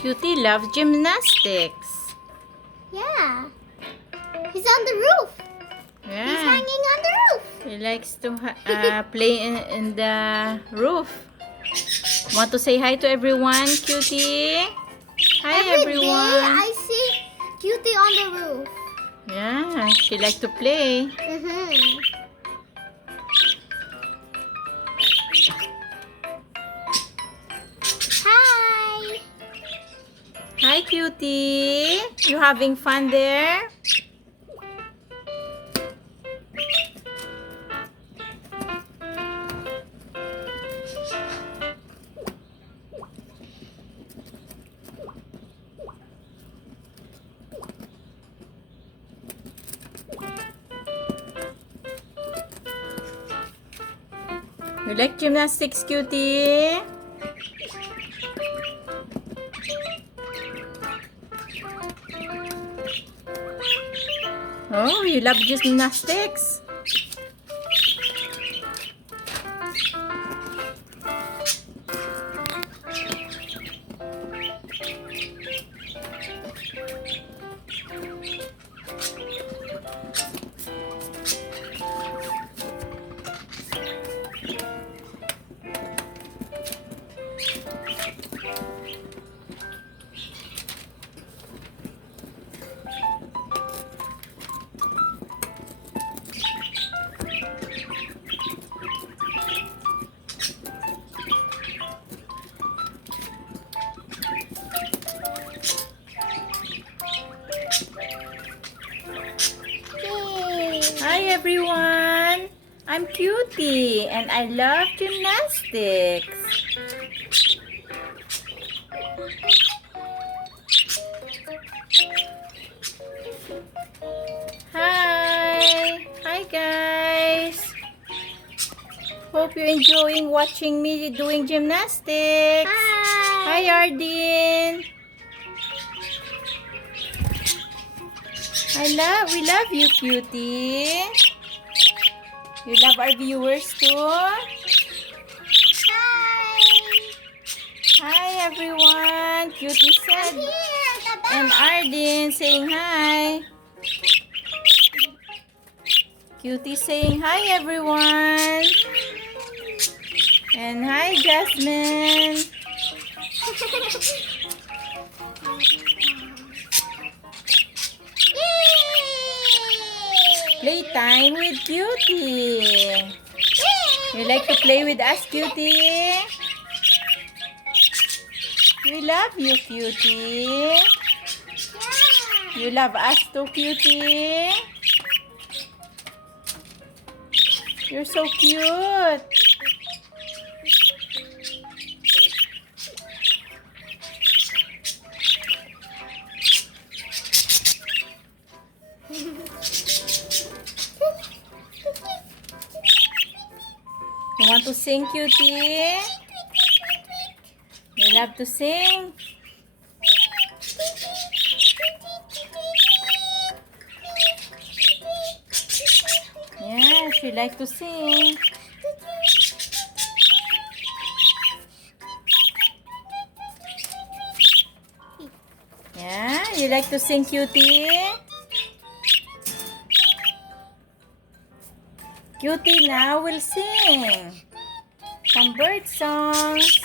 Cutie loves gymnastics. Yeah. He's on the roof. He's Yeah. hanging on the roof. He likes to play in the roof. Want to say hi to everyone, Cutie? Hi, Every day everyone. I see Cutie on the roof. Yeah, she likes to play. Hi. Hi, Cutie. You having fun there? You like gymnastics, Cutie? Oh, you love gymnastics? Yay. Hi everyone! I'm Cutie and I love gymnastics. Hi! Hi guys! Hope you're enjoying watching me doing gymnastics. Hi Hi. Ardeen! We love you, Cutie. You love our viewers too. Hi. Hi everyone. Cutie I'm said, here at the back. and Ardeen saying hi. Cutie saying hi everyone. And hi Jasmine. Yay. Playtime with Cutie. Yay. You like to play with us, Cutie? We love you, Cutie. Yeah. You love us too, Cutie. You're so cute. You want to sing, Cutie? You love to sing? Yeah, she like to sing. Yeah, you like to sing, Cutie? Cutie now will sing some bird songs.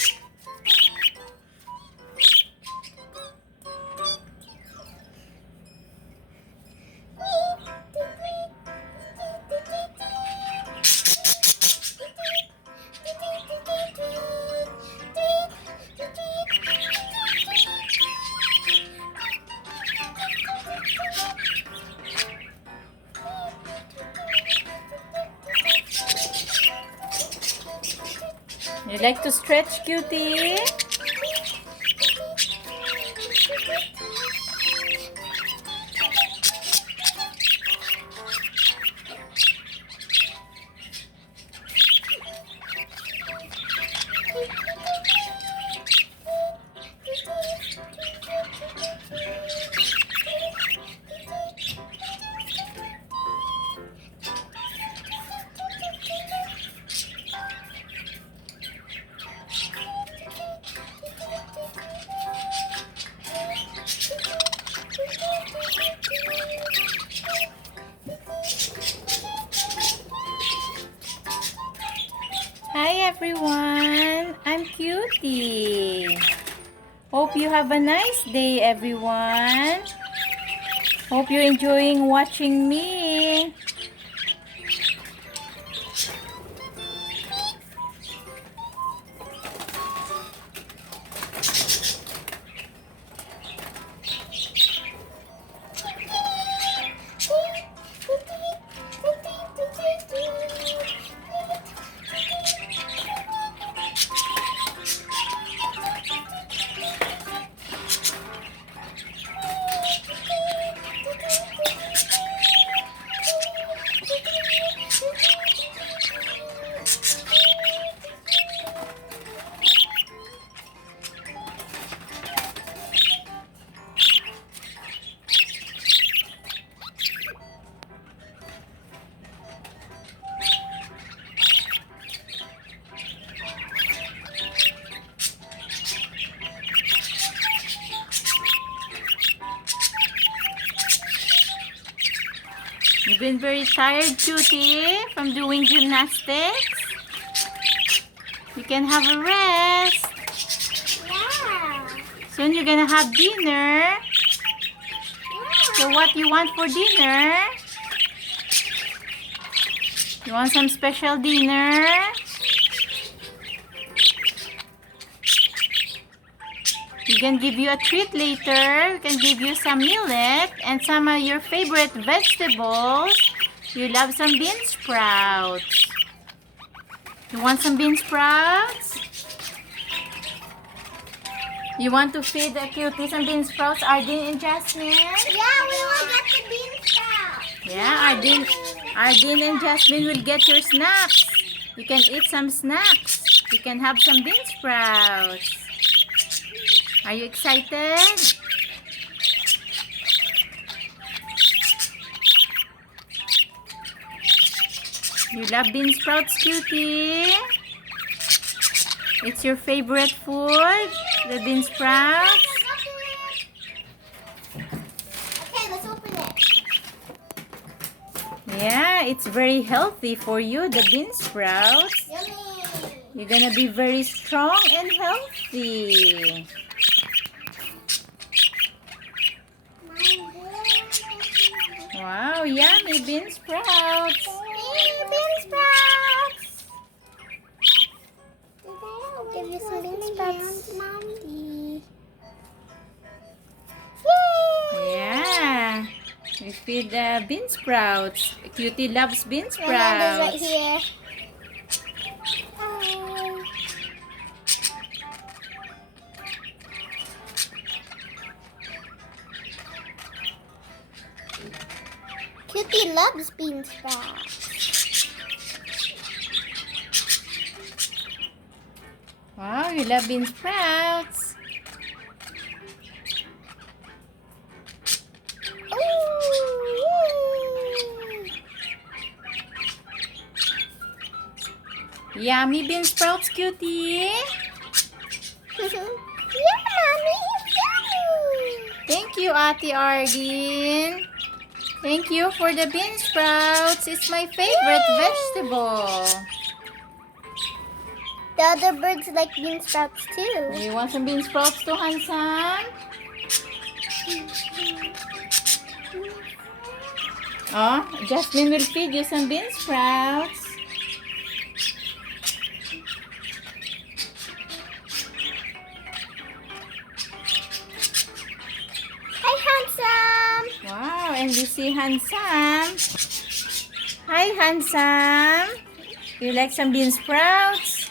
You like to stretch, Cutie? everyone. I'm Cutie. Hope you have a nice day, everyone. Hope you're enjoying watching me. You've been very tired, Cutie, from doing gymnastics. You can have a rest. Yeah. Soon you're gonna have dinner. So what you want for dinner? You want some special dinner? We can give you a treat later. We can give you some millet and some of your favorite vegetables. You love some bean sprouts. You want some bean sprouts? You want to feed the Cutie some bean sprouts, Ardeen and Jasmine? Yeah, we will get the bean sprout. Yeah, Ardeen and Jasmine will get your snacks. You can eat some snacks. You can have some bean sprouts. Are you excited? You love bean sprouts, Cutie? It's your favorite food, the bean sprouts? Okay, let's open it. Yeah, it's very healthy for you, the bean sprouts. Yummy. You're gonna be very strong and healthy. Wow, yummy bean sprouts. Hey, bean sprouts. Give you some bean sprouts, Mommy. Yay! Yeah, we feed the bean sprouts. Cutie loves bean My hand is right sprouts. here. Bye. Cutie loves bean sprouts. Wow, you love bean sprouts. Yummy bean sprouts, Cutie. Yeah, Mommy, it's yummy. Thank you, Ate Ardeen. Thank you for the bean sprouts. It's my favorite vegetable. The other birds like bean sprouts too. You want some bean sprouts too, Hansan? Oh, Jasmine will feed you some bean sprouts. Hi, handsome. Wow, and you see Handsome. Hi, Handsome. You like some bean sprouts?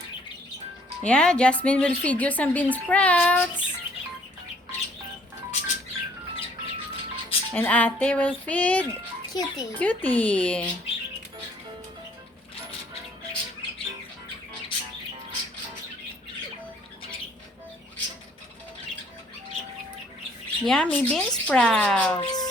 Yeah, Jasmine will feed you some bean sprouts. And Ate will feed Cutie. Cutie. Yummy bean sprouts.